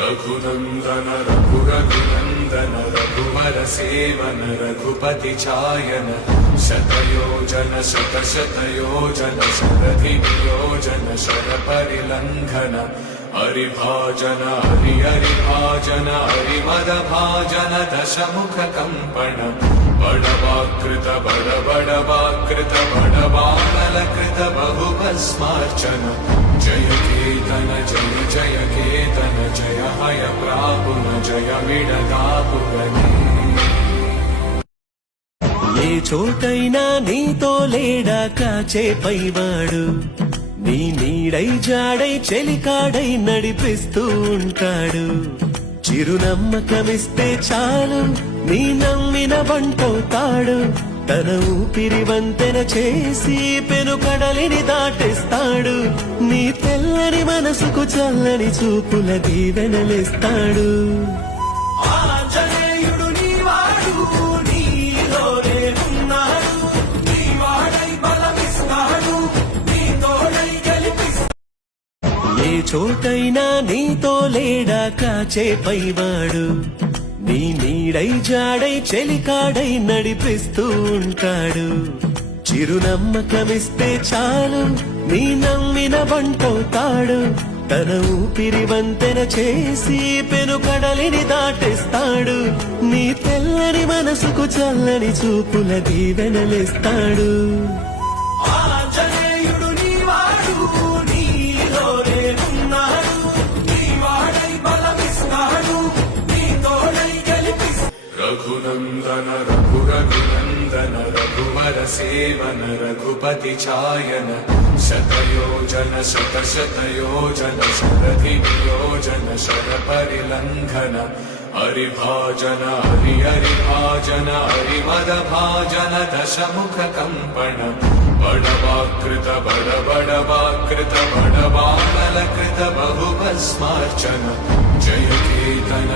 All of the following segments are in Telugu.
रघुनंदन रघुरघुनंदन रघुवर सेवन रघुपति चायन शतयोजन शतशतयोजन शरधि नियोजन शर परिलंघन हरिभाजन हरिभाजन हरिमदभाजन दशमुख कंपन बड़वाकृत बड़वाकृत बड़वानलकृत बहुभस्मार्चन जय केतन जय केतन जय हय प्रापुन जय विडदापुगने ఏ చోటైనా నీతో లేడా కాచే పైవాడు నీ నీడై జాడై చెలికాడై నడిపిస్తూ ఉంటాడు చిరునమ్మకమిస్తే చాలు నీ నమ్మిన బంటవుతాడు తన ఊపిరి వంతెన చేసి పెను కడలిని దాటిస్తాడు నీ తెల్లని మనసుకు చల్లని చూపుల దీవెనలిస్తాడు ఏ చోటైనా నీతో లేడా కాచే పైవాడు నీ నీడై జాడై చెలికాడై నడిపిస్తూ ఉంటాడు చిరునమ్మకమిస్తే చాలు నీ నమ్మిన బంటవుతాడు తన ఊపిరి వంతెన చేసి పెను కడలిని దాటిస్తాడు నీ తెల్లని మనసుకు చల్లని చూపుల దీవెనలిస్తాడు रघुनंदन रघुरघुनंदन रघुवर सेवन रघुपति चायन शतयोजन शतशतयोजन शरधि नियोजन शर परिलंघन हरिभाजन हरिभाजन हरिमदभाजन दशमुख कंपन बड़वाकृत बड़वाकृत बड़वानलकृत बहुभस्मार्चन जय केतन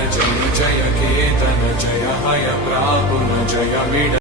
जय केतन जय हय प्रापुन जय विड